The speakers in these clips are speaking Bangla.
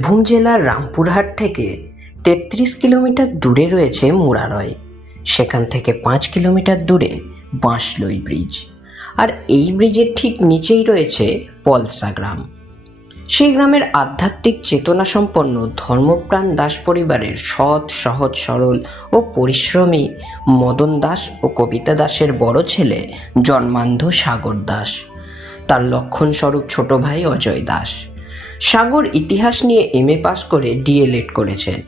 বীরভূম জেলার রামপুরহাট থেকে তেত্রিশ কিলোমিটার দূরে রয়েছে মুরারয়। সেখান থেকে পাঁচ কিলোমিটার দূরে বাঁশলই ব্রিজ। আর এই ব্রিজের ঠিক নিচেই রয়েছে পলসা গ্রাম। সেই গ্রামের আধ্যাত্মিক চেতনা সম্পন্ন ধর্মপ্রাণ দাস পরিবারের সৎ, সহজ, সরল ও পরিশ্রমী মদন দাস ও কবিতা দাসের বড় ছেলে জন্মান্ধ সাগর দাস। তার লক্ষণস্বরূপ ছোট ভাই অজয় দাস। সাগর ইতিহাস নিয়ে এম এ পাস করে ডিএলএড করেছে।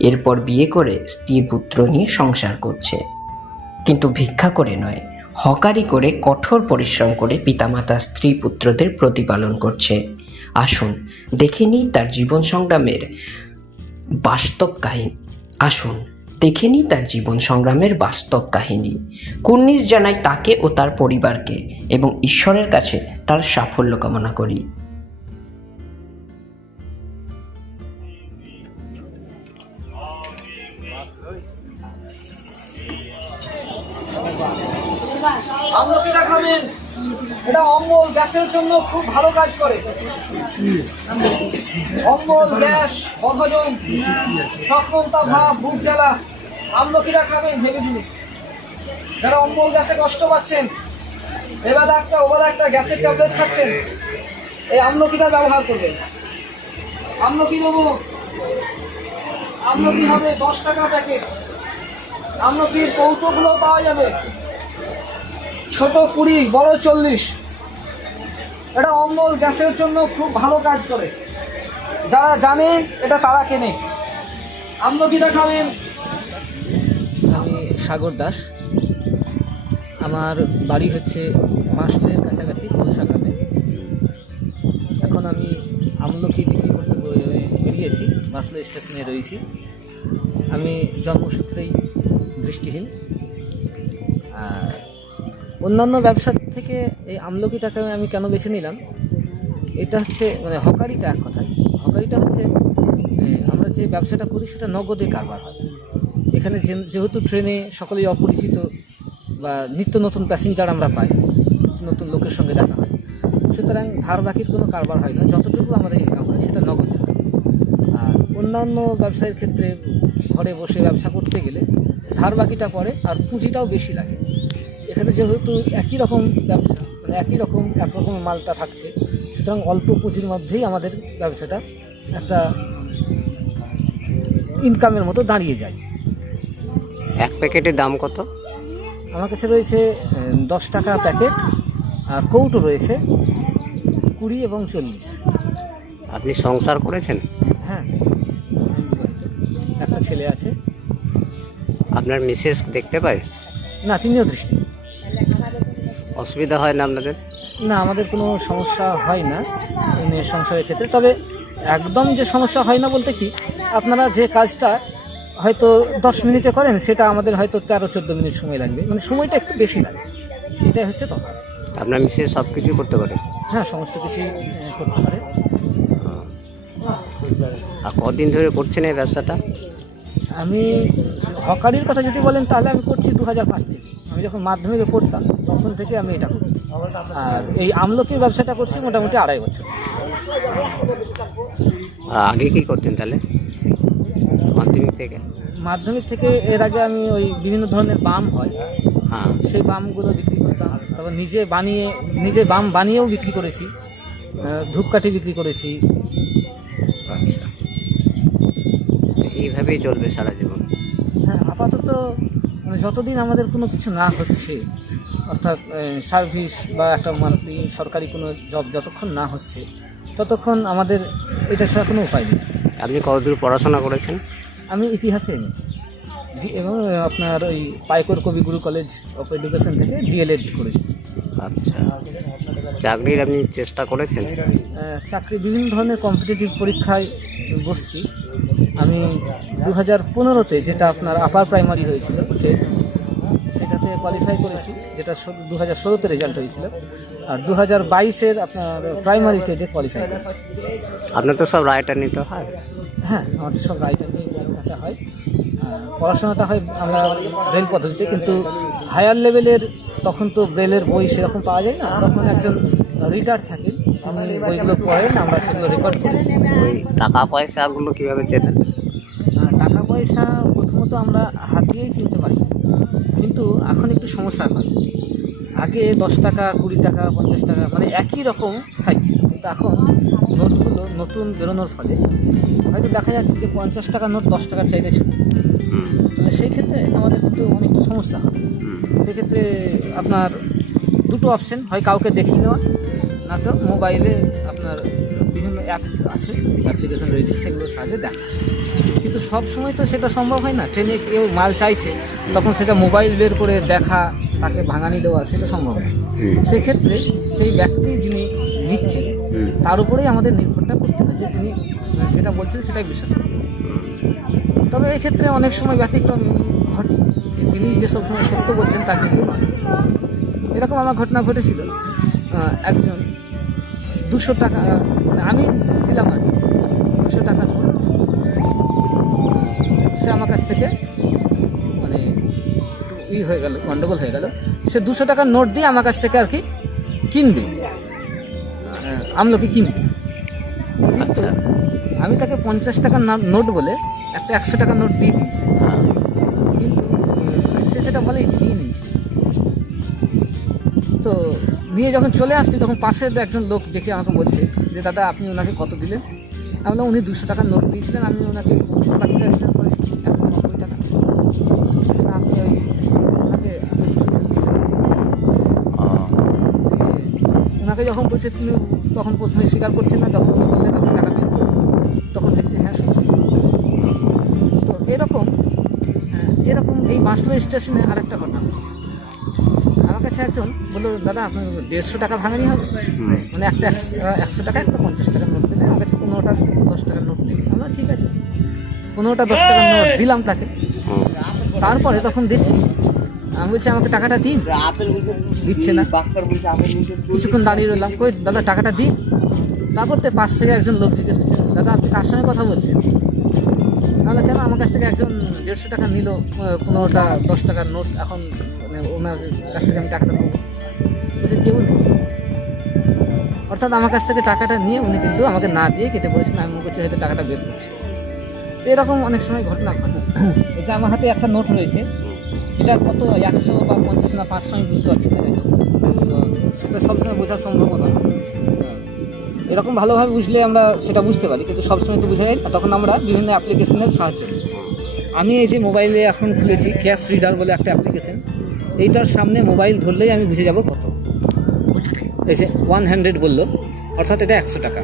এরপর বিয়ে করে স্ত্রী পুত্র নিয়ে সংসার করছে। কিন্তু ভিক্ষা করে নয়, হকারি করে কঠোর পরিশ্রম করে পিতামাতা স্ত্রী পুত্রদের প্রতিপালন করছে। আসুন, দেখে নিই তার জীবন সংগ্রামের বাস্তব কাহিনী। আসুন, দেখে নিই তার জীবন সংগ্রামের বাস্তব কাহিনী। কুর্নিশ জানাই তাকে ও তার পরিবারকে এবং ঈশ্বরের কাছে তার সাফল্য কামনা করি। গ্যাসের জন্য খুব ভালো কাজ করে। অম্বল, গ্যাস বদহজম সফলতা, ভাব, বুক জ্বালা আমলকিটা খাবেন ভেবে জিনিস। যারা অম্বল গ্যাসে কষ্ট পাচ্ছেন এবেলা একটা ওবেলা একটা গ্যাসের ট্যাবলেট খাচ্ছেন, এই আমলকিটা ব্যবহার করবেন। আমলকি নেব। আমলকি হবে দশ টাকা প্যাকেট। আমলকির কৌটোগুলো পাওয়া যাবে। ছোট কুড়ি, বড় চল্লিশ। এটা অম্বল গ্যাসের জন্য খুব ভালো কাজ করে। যারা জানে, এটা তারা কেনে। আমলকিটা খাবেন আমি সাগর দাস। আমার বাড়ি হচ্ছে বাঁশলের কাছাকাছি কলসা গ্রামে। এখন আমি আমলকি বিক্রি করতে বেরিয়েছি বাঁশলে স্টেশনে রয়েছি। আমি জন্মসূত্রেই দৃষ্টিহীন। আর অন্যান্য ব্যবসার থেকে এই আমলকিটাকে আমি কেন বেছে নিলাম? এটা হচ্ছে মানে হকারিটা এক কথায়। হকারিটা হচ্ছে আমরা যে ব্যবসাটা করি সেটা নগদে কারবার হয়। এখানে যেহেতু ট্রেনে সকলেই অপরিচিত বা নিত্য নতুন প্যাসেঞ্জার আমরা পাই, নতুন লোকের সঙ্গে দেখা হয়, সুতরাং ধার বাকির কোনো কারবার হয় না। যতটুকু আমাদের ইনকাম হয় সেটা নগদে আর অন্যান্য ব্যবসায়ের ক্ষেত্রে ঘরে বসে ব্যবসা করতে গেলে ধার বাকিটা পড়ে, আর পুঁজিটাও বেশি লাগে। এখানে যেহেতু একই রকম ব্যবসা মানে একই রকম একরকম মালটা থাকছে সুতরাং অল্প পুঁজির মধ্যেই আমাদের ব্যবসাটা একটা ইনকামের মতো দাঁড়িয়ে যায়। এক প্যাকেটের দাম কত? আমার কাছে রয়েছে দশ টাকা প্যাকেট আর কৌটো রয়েছে কুড়ি এবং চল্লিশ। আপনি সংসার করেছেন? হ্যাঁ একটা ছেলে আছে। আপনার মিসেস দেখতে পায়? না তিনিও দৃষ্টি। অসুবিধা হয় না আপনাদের? না আমাদের কোনো সমস্যা হয় না মেয়ের সংসারের ক্ষেত্রে। তবে একদম যে সমস্যা হয় না বলতে কি আপনারা যে কাজটা হয়তো দশ মিনিটে করেন সেটা আমাদের হয়তো তেরো চোদ্দ মিনিট সময় লাগবে। মানে সময়টা একটু বেশি লাগে। এটাই হচ্ছে তফাৎ আপনার মিসেস সব কিছুই করতে পারে? হ্যাঁ সমস্ত কিছুই করতে পারে। আর কদিন ধরে করছেন এই ব্যবসাটা? আমি হকারির কথা যদি বলেন তাহলে আমি করছি দু হাজার পাঁচ থেকে। আমি যখন মাধ্যমিকে পড়তাম তখন থেকে আমি এটা করি। আর এই আমলকির ব্যবসাটা করছি মোটামুটি আড়াই বছর। আগে কি করতেন তাহলে? মাধ্যমিক থেকে? মাধ্যমিক থেকে এর আগে আমি ওই বিভিন্ন ধরনের বাম হয়। হ্যাঁ। সেই বামগুলো বিক্রি করতাম। তারপর নিজে বানিয়ে নিজে বাম বানিয়েও বিক্রি করেছি। ধূপকাঠি বিক্রি করেছি। আচ্ছা। এইভাবেই চলবে সারা জীবন। হ্যাঁ আপাতত মানে যতদিন আমাদের কোনো কিছু না হচ্ছে অর্থাৎ সার্ভিস বা একটা মান্থলি সরকারি কোনো জব যতক্ষণ না হচ্ছে ততক্ষণ আমাদের এটা ছাড়া কোনো উপায় নেই। আপনি কতদূর পড়াশোনা করেছেন? আমি ইতিহাসে এবং আপনার ওই Paikar Kabiguru college of education থেকে ডিএলএড করেছি। আচ্ছা চাকরির আপনি চেষ্টা করেছেন? চাকরি বিভিন্ন ধরনের কম্পিটিটিভ পরীক্ষায় বসছি। আমি দু হাজার পনেরোতে যেটা আপনার আপার প্রাইমারি হয়েছিল টেট সেটাতে কোয়ালিফাই করেছি যেটা দু হাজার ষোলোতে রেজাল্ট হয়েছিল। আর দু হাজার বাইশের আপনার প্রাইমারি টেটে কোয়ালিফাই করেছি। আপনার তো সব রায়টা নিতে হয়। হ্যাঁ আমাদের সব রাইটার নিয়ে পরীক্ষাটা হয়। পড়াশোনাটা হয় আমরা ব্রেল পদ্ধতিতে কিন্তু হায়ার লেভেলের তখন তো ব্রেলের বই সেরকম পাওয়া যায় না। তখন একজন রিডার থাকে তিনি বইগুলো পড়েন আমরা সেগুলো রেকর্ড করি। ওই টাকা পয়সাগুলো কীভাবে চেনেন? টাকা পয়সা প্রথমত আমরা হাত দিয়েই চিনতে পারি। কিন্তু এখন একটু সমস্যা হয়। আগে দশ টাকা কুড়ি টাকা পঞ্চাশ টাকা মানে একই রকম সাইজ ছিল। কিন্তু এখন নোটগুলো নতুন বেরোনোর ফলে হয়তো দেখা যাচ্ছে যে পঞ্চাশ টাকা নোট দশ টাকার চাইতে ছিল তাহলে সেই ক্ষেত্রে আমাদের কিন্তু অনেকটা সমস্যা হয়। সেক্ষেত্রে আপনার দুটো অপশন হয় কাউকে দেখিয়ে নেওয়া না তো মোবাইলে আপনার বিভিন্ন অ্যাপ আছে অ্যাপ্লিকেশন রয়েছে সেগুলোর সাহায্যে দেখা। কিন্তু সব সময় তো সেটা সম্ভব হয় না। ট্রেনে কেউ মাল চাইছে তখন সেটা মোবাইল বের করে দেখা তাকে ভাঙানি দেওয়া সেটা সম্ভব না। সেক্ষেত্রে সেই ব্যক্তি যিনি নিচ্ছেন তার উপরেই আমাদের নির্ভরটা করতে হয় যে তিনি যেটা বলছেন সেটাই বিশ্বাস করবেন তবে এক্ষেত্রে অনেক সময় ব্যতিক্রম ঘটে যে তিনি যে সবসময় সত্য বলছেন তা কিন্তু নয়। এরকম আমার ঘটনা ঘটেছিল। একজন দুশো টাকা মানে আমি দিলাম আর দুশো টাকা নোট। সে আমার কাছ থেকে মানে ই হয়ে গেল গন্ডগোল হয়ে গেল। সে দুশো টাকার নোট দিয়ে আমার কাছ থেকে আর কি কিনবে। আহ, আমলকি কিনবে। আচ্ছা। আমি তাকে পঞ্চাশ টাকার নোট বলে একটা একশো টাকার নোট দিয়ে দিয়েছি। হ্যাঁ। কিন্তু সে সেটা বলেই নিয়ে নিয়েছে। তো নিয়ে যখন চলে আসছি তখন পাশের একজন লোক দেখে আমাকে বলছে যে দাদা আপনি ওনাকে কত দিলেন? আমি বললাম উনি দুশো টাকার নোট দিয়েছিলেন আমি ওনাকে বাকিটা রিটার্ন করেছি একশো নব্বই টাকা বলছে, "না, আপনি ওই ওনাকে আপনি দুশো চল্লিশ টাকা ও, দিয়ে ওনাকে যখন বলছে তিনি তখন প্রথমে স্বীকার করছেন না যখন উনি বললেন আপনি টাকা বের তখন দেখছি হ্যাঁ সত্যি। তো এরকম হ্যাঁ, এরকম এই বাঁশলো স্টেশনে আরেকটা ঘটনা ঘটেছে। আমার কাছে একজন বলল দাদা আপনার দেড়শো টাকা ভাঙানি হবে? মানে একটা একশো একশো টাকা একটা পঞ্চাশ টাকার নোট দেবে। আমার কাছে পনেরোটা দশ টাকার নোট নেবে আমরা ঠিক আছে। পনেরোটা দশ টাকার নোট দিলাম তাকে। তারপরে তখন দেখছি আমি বলছি আমাকে টাকাটা দিন। দিচ্ছে না। কিছুক্ষণ দাঁড়িয়ে রইলাম। কই দাদা টাকাটা দিন। তারপর তো পাশ থেকে একজন লোক জিজ্ঞেস করছে দাদা আপনি কার সঙ্গে কথা বলছেন? নাহলে কেন আমার কাছ থেকে একজন দেড়শো টাকা নিল পনেরোটা দশ টাকার নোট? এখন মানে ওনার কাছ থেকে আমি টাকাটা নেব। বলছে কেউ নেই। অর্থাৎ আমার কাছ থেকে টাকাটা নিয়ে উনি কিন্তু আমাকে না দিয়ে কেটে পড়েছেন আমি করছি হয়তো টাকাটা বের করছি। এরকম অনেক সময় ঘটনা ঘটে। এই যে আমার হাতে একটা নোট রয়েছে এটা কত? একশো বা পঞ্চাশ না পাঁচশো আমি বুঝতে পারছি না সেটা সবসময় বোঝা সম্ভব না হ্যাঁ। এরকম ভালোভাবে বুঝলে আমরা সেটা বুঝতে পারি কিন্তু সবসময় তো বোঝা যায় না। তখন আমরা বিভিন্ন অ্যাপ্লিকেশনের সাহায্য নিই। আমি এই যে মোবাইলে এখন খুলেছি ক্যাশ রিডার বলে একটা অ্যাপ্লিকেশন এইটার সামনে মোবাইল ধরলেই আমি বুঝে যাব কত। এই যে ওয়ান হান্ড্রেড বলল অর্থাৎ এটা একশো টাকা।